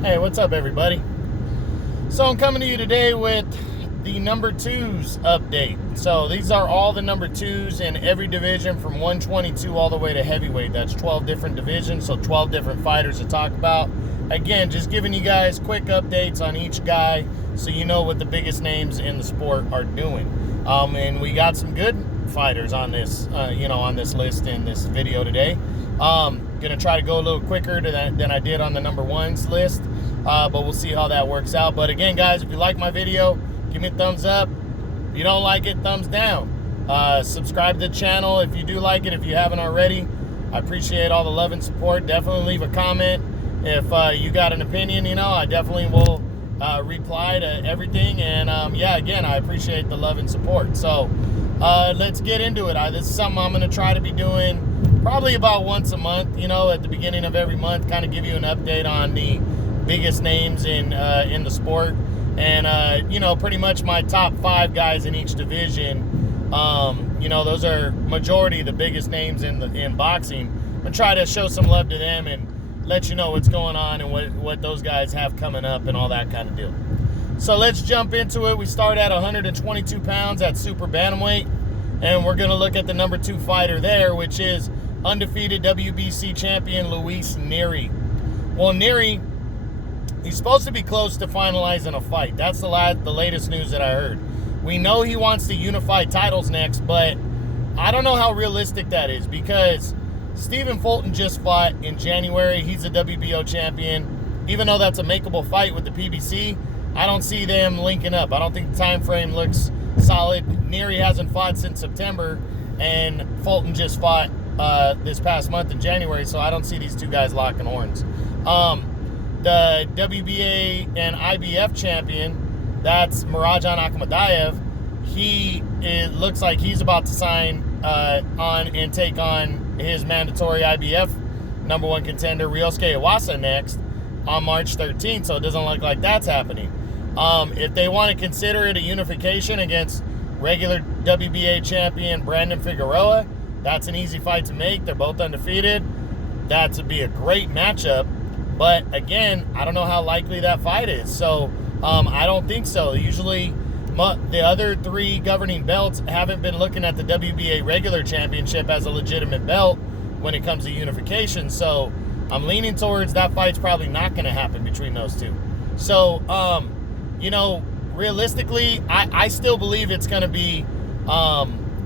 Hey, what's up, everybody? So I'm coming to you today with the number 2's update. So these are all the number 2's in every division from 122 all the way to heavyweight. That's 12 different divisions, so 12 different fighters to talk about. Again, just giving you guys quick updates on each guy so you know what the biggest names in the sport are doing. And we got some good fighters on this, on this list in this video today. Gonna try to go a little quicker than I did on the number 1's list, but we'll see how that works out. But again, guys, if you like my video, give me a thumbs up. If you don't like it, thumbs down. Subscribe to the channel if you do like it, if you haven't already. I appreciate all the love and support. Definitely leave a comment if you got an opinion. I definitely will reply to everything. And again, I appreciate the love and support. So let's get into it. This is something I'm going to try to be doing probably about once a month, at the beginning of every month, kind of give you an update on the biggest names in the sport. And, pretty much my top 5 guys in each division, those are majority of the biggest names in boxing. And try to show some love to them and let you know what's going on and what those guys have coming up and all that kind of deal. So let's jump into it. We start at 122 pounds at super bantamweight. And we're going to look at the number 2 fighter there, which is undefeated WBC champion Luis Nery. Well, Nery, he's supposed to be close to finalizing a fight. That's the latest news that I heard. We know he wants to unify titles next, but I don't know how realistic that is because Stephen Fulton just fought in January. He's a WBO champion. Even though that's a makeable fight with the PBC, I don't see them linking up. I don't think the time frame looks solid. Nery hasn't fought since September, and Fulton just fought this past month in January, so I don't see these two guys locking horns. The WBA and IBF champion, that's Mirajan Akhmadiev. It looks like he's about to sign on and take on his mandatory IBF number 1 contender, Ryosuke Iwasa, next on March 13th, so it doesn't look like that's happening. If they want to consider it a unification against regular WBA champion Brandon Figueroa, that's an easy fight to make. They're both undefeated. That would be a great matchup. But again, I don't know how likely that fight is. So I don't think so. Usually the other 3 governing belts haven't been looking at the WBA regular championship as a legitimate belt when it comes to unification. So I'm leaning towards that fight's probably not going to happen between those two. So, realistically, I still believe it's going to be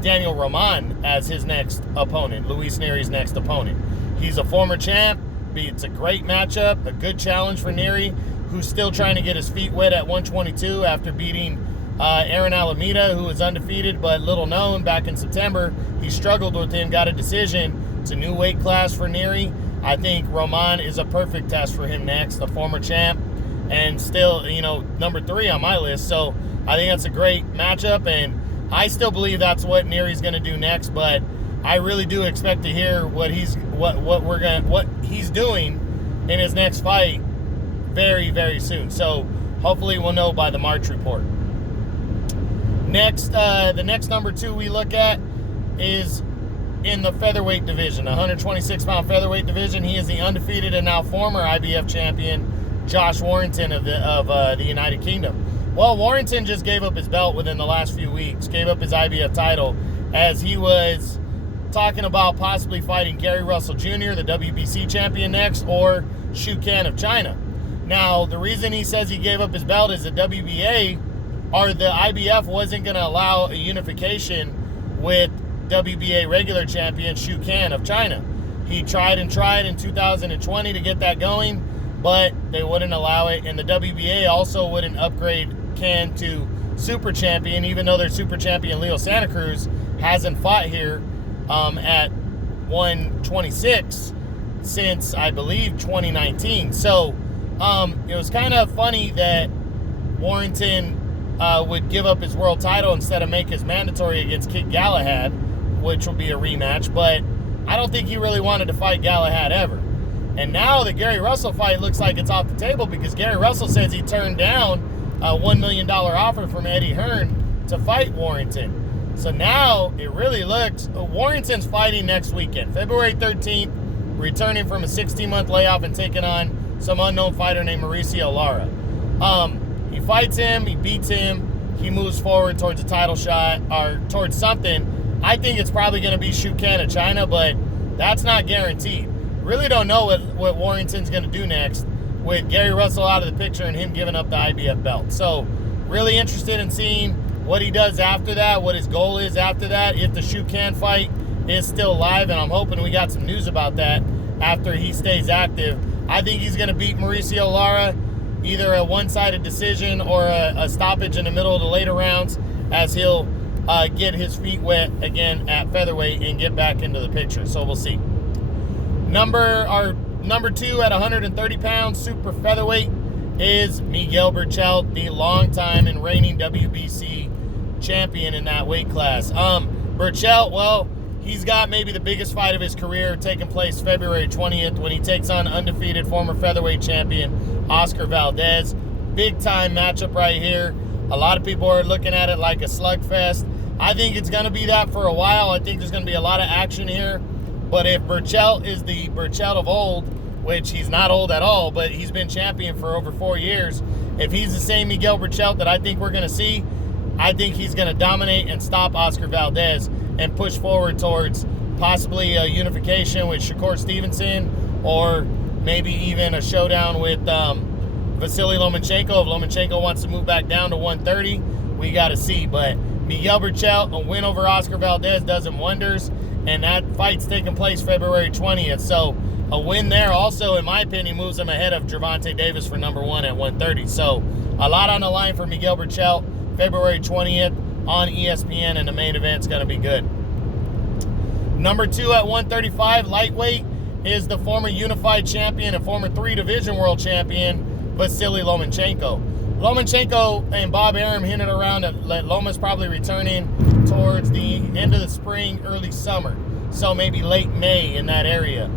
Daniel Roman as his next opponent, Luis Nery's next opponent. He's a former champ. It's a great matchup, a good challenge for Nery, who's still trying to get his feet wet at 122 after beating Aaron Alameda, who is undefeated but little known back in September. He struggled with him, got a decision. It's a new weight class for Nery. I think Roman is a perfect test for him next, the former champ, and still, number 3 on my list. So I think that's a great matchup, and I still believe that's what Nery's going to do next, but I really do expect to hear what he's doing in his next fight very, very soon. So hopefully we'll know by the March report. Next, the next number 2 we look at is in the featherweight division, 126-pound featherweight division. He is the undefeated and now former IBF champion, Josh Warrington of the United Kingdom. Well, Warrington just gave up his belt within the last few weeks, gave up his IBF title as he was talking about possibly fighting Gary Russell Jr., the WBC champion, next, or Shu Kan of China. Now, the reason he says he gave up his belt is the WBA or the IBF wasn't going to allow a unification with WBA regular champion Shu Kan of China. He tried in 2020 to get that going, but they wouldn't allow it, and the WBA also wouldn't upgrade Kan to super champion, even though their super champion Leo Santa Cruz hasn't fought here at 126 since, I believe, 2019. So it was kind of funny that Warrington would give up his world title instead of make his mandatory against Kid Galahad, which will be a rematch, but I don't think he really wanted to fight Galahad ever. And now the Gary Russell fight looks like it's off the table because Gary Russell says he turned down a $1 million offer from Eddie Hearn to fight Warrington. So now it really looks, Warrington's fighting next weekend, February 13th, returning from a 16-month layoff and taking on some unknown fighter named Mauricio Lara. He fights him, he beats him, he moves forward towards a title shot or towards something. I think it's probably going to be Shuken of China, but that's not guaranteed. Really don't know what Warrington's going to do next with Gary Russell out of the picture and him giving up the IBF belt. So really interested in seeing what he does after that, what his goal is after that, if the Shuken fight is still live, and I'm hoping we got some news about that after he stays active. I think he's going to beat Mauricio Lara, either a one-sided decision or a stoppage in the middle of the later rounds, as he'll get his feet wet again at featherweight and get back into the picture. So we'll see. Number 2 at 130 pounds, super featherweight, is Miguel Berchelt, the longtime and reigning WBC champion in that weight class. Berchelt, well, he's got maybe the biggest fight of his career taking place February 20th when he takes on undefeated former featherweight champion Oscar Valdez. Big time matchup right here. A lot of people are looking at it like a slugfest. I think it's going to be that for a while. I think there's going to be a lot of action here. But if Berchelt is the Berchelt of old, which he's not old at all, but he's been champion for over 4 years, if he's the same Miguel Berchelt that I think we're going to see, I think he's going to dominate and stop Oscar Valdez and push forward towards possibly a unification with Shakur Stevenson, or maybe even a showdown with Vasyl Lomachenko. If Lomachenko wants to move back down to 130, we got to see. But Miguel Berchelt, a win over Oscar Valdez does him wonders, and that fight's taking place February 20th. So a win there also, in my opinion, moves him ahead of Gervonta Davis for number 1 at 130. So a lot on the line for Miguel Berchelt, February 20th on ESPN, and the main event's going to be good. Number 2 at 135, lightweight, is the former unified champion and former 3-division world champion, Vasyl Lomachenko. Lomachenko and Bob Arum hinted around that Loma's probably returning towards the end of the spring, early summer. So maybe late May in that area.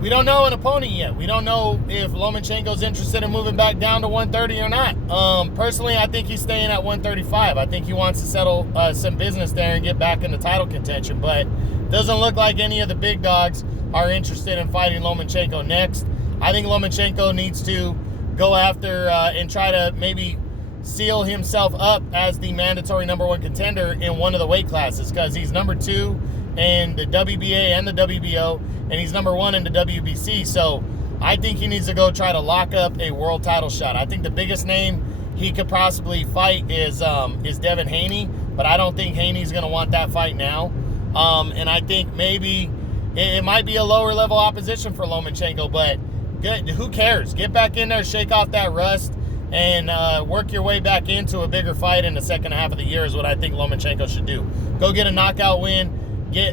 We don't know an opponent yet. We don't know if Lomachenko's interested in moving back down to 130 or not. Personally, I think he's staying at 135. I think he wants to settle some business there and get back into title contention. But doesn't look like any of the big dogs are interested in fighting Lomachenko next. I think Lomachenko needs to go after and try to maybe seal himself up as the mandatory number 1 contender in one of the weight classes, because he's number 2 in the WBA and the WBO, and he's number 1 in the WBC. So I think he needs to go try to lock up a world title shot. I think the biggest name he could possibly fight is Devin Haney, but I don't think Haney's going to want that fight now. And I think maybe it might be a lower level opposition for Lomachenko, but good, who cares? Get back in there, shake off that rust, and work your way back into a bigger fight in the second half of the year is what I think Lomachenko should do. Go get a knockout win.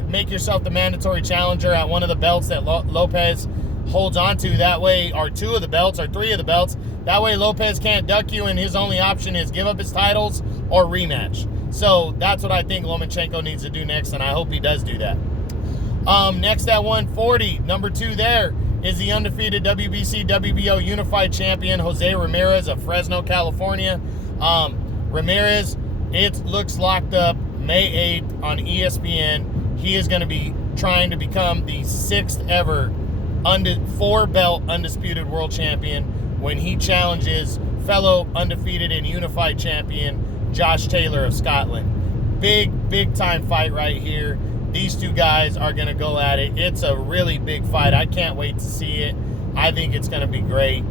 Make yourself the mandatory challenger at one of the belts that Lopez holds on to. That way, or 2 of the belts, or 3 of the belts. That way Lopez can't duck you, and his only option is give up his titles or rematch. So that's what I think Lomachenko needs to do next, and I hope he does do that. Next at 140, number 2 there is the undefeated WBC WBO unified champion Jose Ramirez of Fresno, California. Ramirez, it looks locked up May 8th on ESPN. He is going to be trying to become the 6th ever 4-belt undisputed world champion when he challenges fellow undefeated and unified champion Josh Taylor of Scotland. Big time fight right here. These 2 guys are going to go at it. It's a really big fight. I can't wait to see it. I think it's going to be great.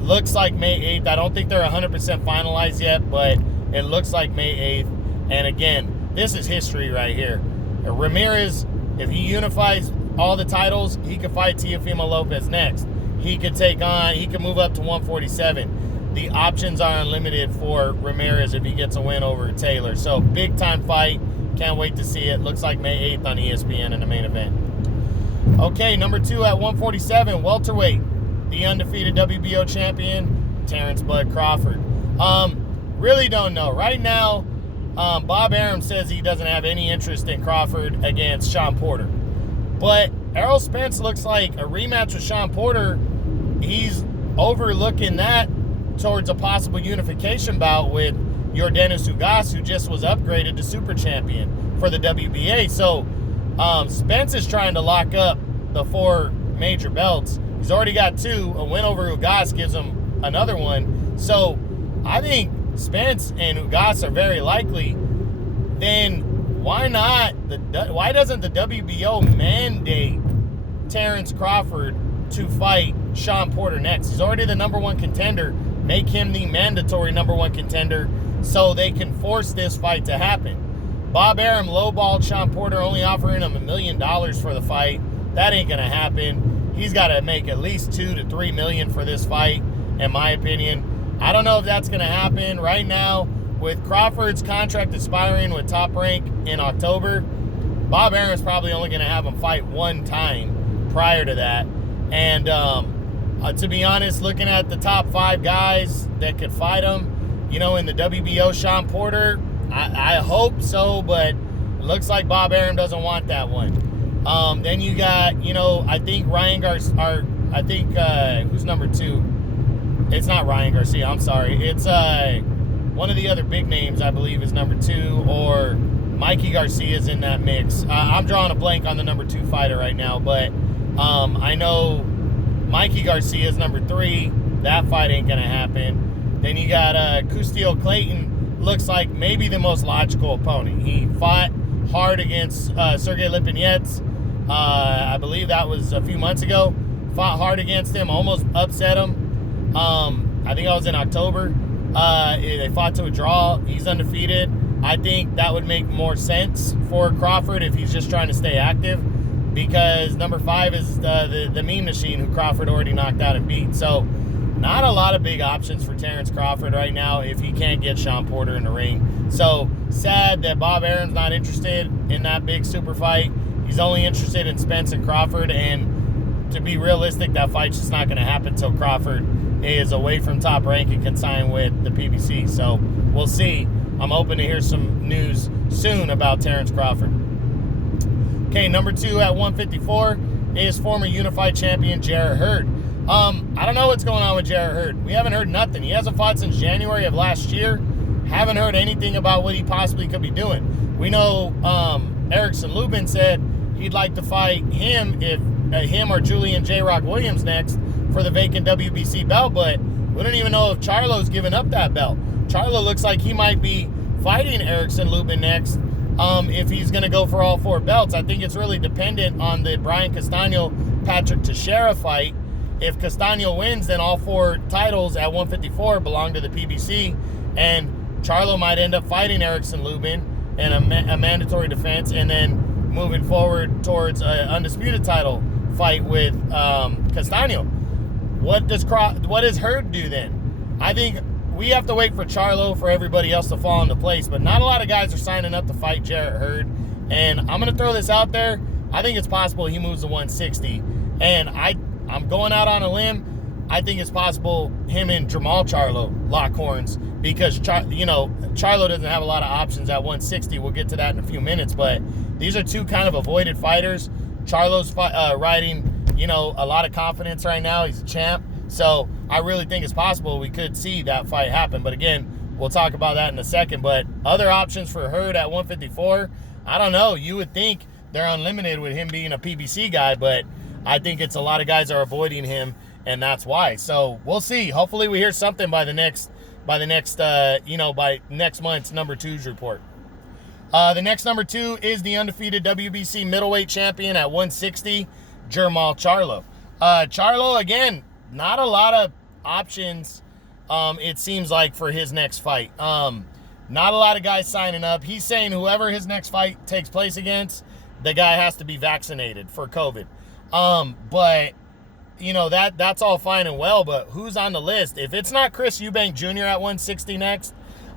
Looks like May 8th. I don't think they're 100% finalized yet, but it looks like May 8th. And again, this is history right here. Ramirez, if he unifies all the titles, he could fight Teofimo Lopez next. He could move up to 147. The options are unlimited for Ramirez if he gets a win over Taylor. So big time fight. Can't wait to see it. Looks like May 8th on ESPN in the main event. Okay, number 2 at 147, welterweight, the undefeated WBO champion, Terence Bud Crawford. Really don't know. Right now, Bob Arum says he doesn't have any interest in Crawford against Sean Porter. But Errol Spence looks like a rematch with Sean Porter. He's overlooking that towards a possible unification bout with Yordenis Ugas, who just was upgraded to super champion for the WBA. So Spence is trying to lock up the 4 major belts He's already got 2. A win over Ugas gives him another one. So I think Spence and Ugas are very likely. Then why doesn't the WBO mandate Terence Crawford to fight Sean Porter next? He's already the number 1 contender. Make him the mandatory number 1 contender so they can force this fight to happen. Bob Arum lowballed Sean Porter, only offering him $1 million for the fight. That ain't going to happen. He's got to make at least $2 to $3 million for this fight, in my opinion. I don't know if that's going to happen right now. With Crawford's contract expiring with Top Rank in October, Bob Arum's probably only going to have him fight 1 time prior to that. And to be honest, looking at the top 5 guys that could fight him, in the WBO, Sean Porter, I hope so, but it looks like Bob Arum doesn't want that one. Then you got, I think Ryan Garcia, who's number 2? It's not Ryan Garcia, I'm sorry. It's one of the other big names, I believe, is number 2, or Mikey Garcia is in that mix. I'm drawing a blank on the number 2 fighter right now, but I know Mikey Garcia is number 3. That fight ain't going to happen. Then you got Custio Clayton, looks like maybe the most logical opponent. He fought hard against Sergey Lipinets. I believe that was a few months ago. Fought hard against him, almost upset him. I think that was in October. They fought to a draw. He's undefeated. I think that would make more sense for Crawford if he's just trying to stay active, because number 5 is the Mean Machine, who Crawford already knocked out and beat. So not a lot of big options for Terence Crawford right now if he can't get Sean Porter in the ring. So sad that Bob Arum's not interested in that big super fight. He's only interested in Spence and Crawford, and to be realistic, that fight's just not going to happen until Crawford is away from Top Rank and can sign with the PBC. So we'll see. I'm hoping to hear some news soon about Terence Crawford. Okay, number 2 at 154 is former Unified Champion Jarrett Hurd. I don't know what's going on with Jarrett Hurd. We haven't heard nothing. He hasn't fought since January of last year. Haven't heard anything about what he possibly could be doing. We know Erickson Lubin said he'd like to fight him, if him or Julian J. Rock Williams next, for the vacant WBC belt, but we don't even know if Charlo's given up that belt. Charlo looks like he might be fighting Erickson Lubin next if he's going to go for all 4 belts. I think it's really dependent on the Brian Castano-Patrick Teixeira fight. If Castano wins, then all 4 titles at 154 belong to the PBC, and Charlo might end up fighting Erickson Lubin in a mandatory defense, and then moving forward towards an undisputed title fight with Castano. What does Hurd do then? I think we have to wait for Charlo for everybody else to fall into place, but not a lot of guys are signing up to fight Jarrett Hurd. And I'm going to throw this out there. I think it's possible he moves to 160. And I'm going out on a limb. I think it's possible him and Jamal Charlo lock horns, because Charlo doesn't have a lot of options at 160. We'll get to that in a few minutes, but these are 2 kind of avoided fighters. Charlo's riding a lot of confidence right now. He's a champ. So I really think it's possible we could see that fight happen. But again, we'll talk about that in a second. But other options for Hurd at 154, I don't know. You would think they're unlimited with him being a PBC guy, but I think it's a lot of guys are avoiding him, and that's why. So we'll see. Hopefully we hear something by next month's number 2's report. The next number 2 is the undefeated WBC middleweight champion at 160, Jermall Charlo. Charlo, again, not a lot of options, it seems like, for his next fight. Not a lot of guys signing up. He's saying whoever his next fight takes place against, the guy has to be vaccinated for COVID. But, that's all fine and well, but who's on the list? If it's not Chris Eubank Jr. at 160 next,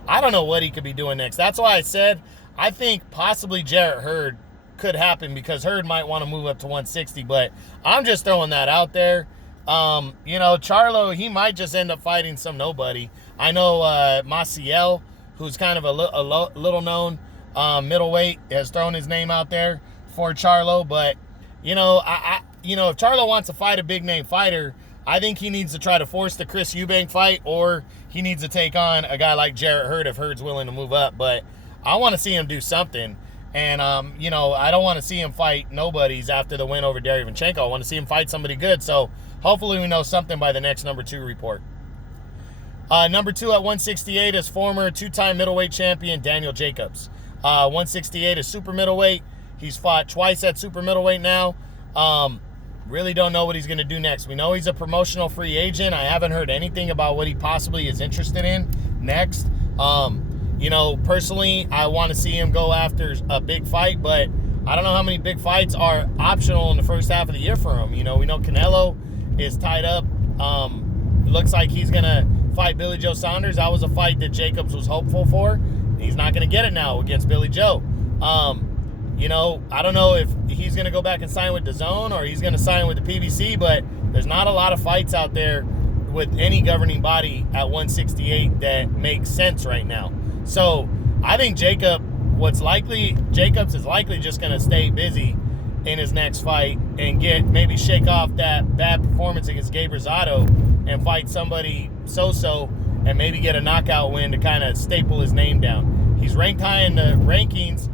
I don't know what he could be doing next. That's why I said I think possibly Jarrett Hurd could happen, because Hurd might want to move up to 160, but I'm just throwing that out there. Charlo, he might just end up fighting some nobody. I know Maciel, who's kind of a little known middleweight, has thrown his name out there for Charlo, but if Charlo wants to fight a big name fighter, I think he needs to try to force the Chris Eubank fight, or he needs to take on a guy like Jarrett Hurd if Hurd's willing to move up. But I want to see him do something. And, I don't want to see him fight nobodies after the win over Vasyl Lomachenko. I want to see him fight somebody good. So hopefully we know something by the next number 2 report. Number 2 at 168 is former 2-time middleweight champion Daniel Jacobs. 168 is super middleweight. He's fought twice at super middleweight now. Really don't know what he's going to do next. We know he's a promotional free agent. I haven't heard anything about what he possibly is interested in next. Personally, I want to see him go after a big fight, but I don't know how many big fights are optional in the first half of the year for him. We know Canelo is tied up. Looks like he's going to fight Billy Joe Saunders. That was a fight that Jacobs was hopeful for. He's not going to get it now against Billy Joe. I don't know if he's going to go back and sign with DAZN or he's going to sign with the PBC, but there's not a lot of fights out there with any governing body at 168 that makes sense right now. So I think Jacobs is likely just going to stay busy in his next fight and maybe shake off that bad performance against Gabe Rosado and fight somebody so-so and maybe get a knockout win to kind of staple his name down. He's ranked high in the rankings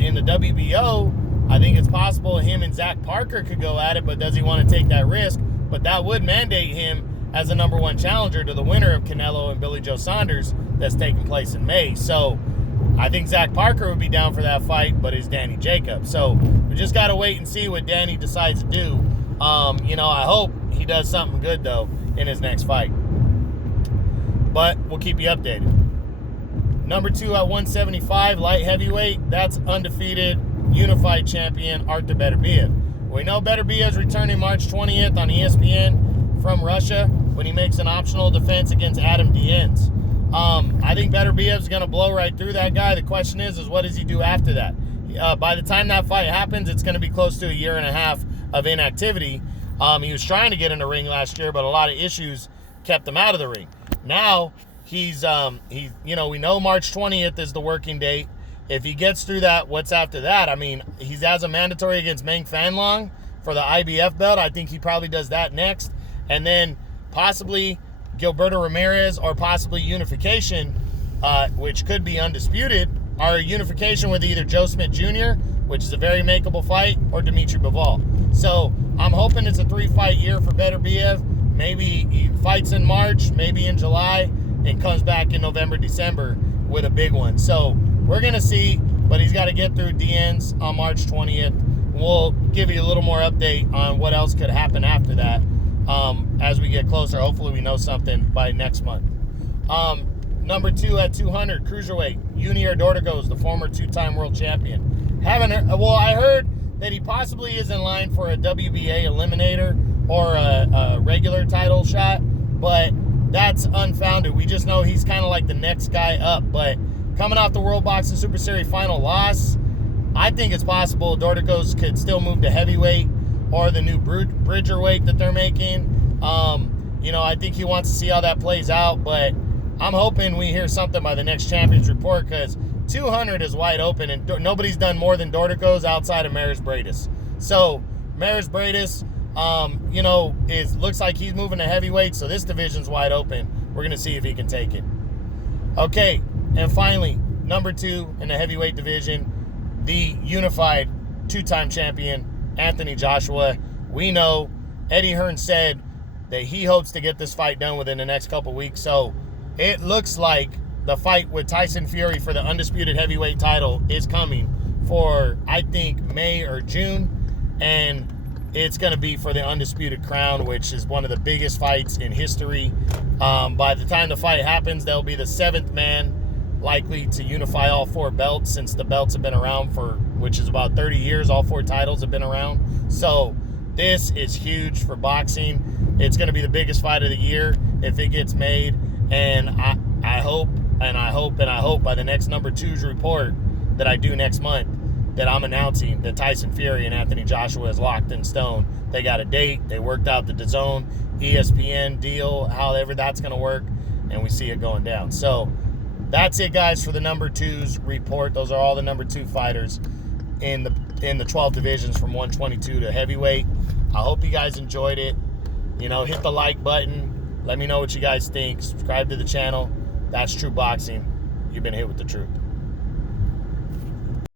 in the WBO. I think it's possible him and Zach Parker could go at it, but does he want to take that risk? But that would mandate him as a number 1 challenger to the winner of Canelo and Billy Joe Saunders that's taking place in May. So I think Zach Parker would be down for that fight, but is Danny Jacobs. So we just got to wait and see what Danny decides to do. I hope he does something good, though, in his next fight. But we'll keep you updated. Number 2 at 175, light heavyweight. That's undefeated, unified champion, Artur Beterbiev. We know Beterbiev is returning March 20th on ESPN from Russia when he makes an optional defense against Adam Dienz. I think Beterbiev is going to blow right through that guy. The question is what does he do after that? By the time that fight happens, it's going to be close to a year and a half of inactivity. He was trying to get in the ring last year, but a lot of issues kept him out of the ring. Now, we know March 20th is the working date. If he gets through that, what's after that? I mean, he has a mandatory against Meng Fanlong for the IBF belt. I think he probably does that next. And then possibly Gilberto Ramirez or possibly unification, which could be undisputed, or unification with either Joe Smith Jr., which is a very makeable fight, or Dimitri Bivol. So I'm hoping it's a 3-fight year for Beterbiev. Maybe he fights in March, maybe in July, and comes back in November, December with a big one. So we're going to see, but he's got to get through Dienz on March 20th. We'll give you a little more update on what else could happen after that as we get closer. Hopefully we know something by next month. Number 2 at 200, cruiserweight, Junior Dortigos, the former 2-time world champion. I heard that he possibly is in line for a WBA eliminator or a regular title shot, but that's unfounded. We just know he's kind of like the next guy up, but coming off the World Boxing Super Series final loss, I think it's possible Dortigos could still move to heavyweight or the new Bridger weight that they're making. I think he wants to see how that plays out, but I'm hoping we hear something by the next Champions Report, because 200 is wide open, and nobody's done more than Dortigos outside of Maris Bradis. So Maris Bradis, looks like he's moving to heavyweight, so this division's wide open. We're going to see if he can take it. Okay, and finally, number 2 in the heavyweight division, the unified 2-time champion, Anthony Joshua. We know Eddie Hearn said that he hopes to get this fight done within the next couple weeks, so it looks like the fight with Tyson Fury for the undisputed heavyweight title is coming for, I think, May or June, and it's going to be for the undisputed crown, which is one of the biggest fights in history. By the time the fight happens, there'll be the 7th man likely to unify all 4 belts, since the belts have been around which is about 30 years. All 4 titles have been around. So this is huge for boxing. It's going to be the biggest fight of the year if it gets made. And I hope by the next number 2's report that I do next month, that I'm announcing that Tyson Fury and Anthony Joshua is locked in stone. They got a date. They worked out the DAZN, ESPN deal, however that's going to work, and we see it going down. So that's it, guys, for the number 2's report. Those are all the number 2 fighters in the 12 divisions from 122 to heavyweight. I hope you guys enjoyed it. Hit the like button. Let me know what you guys think. Subscribe to the channel. That's True Boxing. You've been hit with the truth.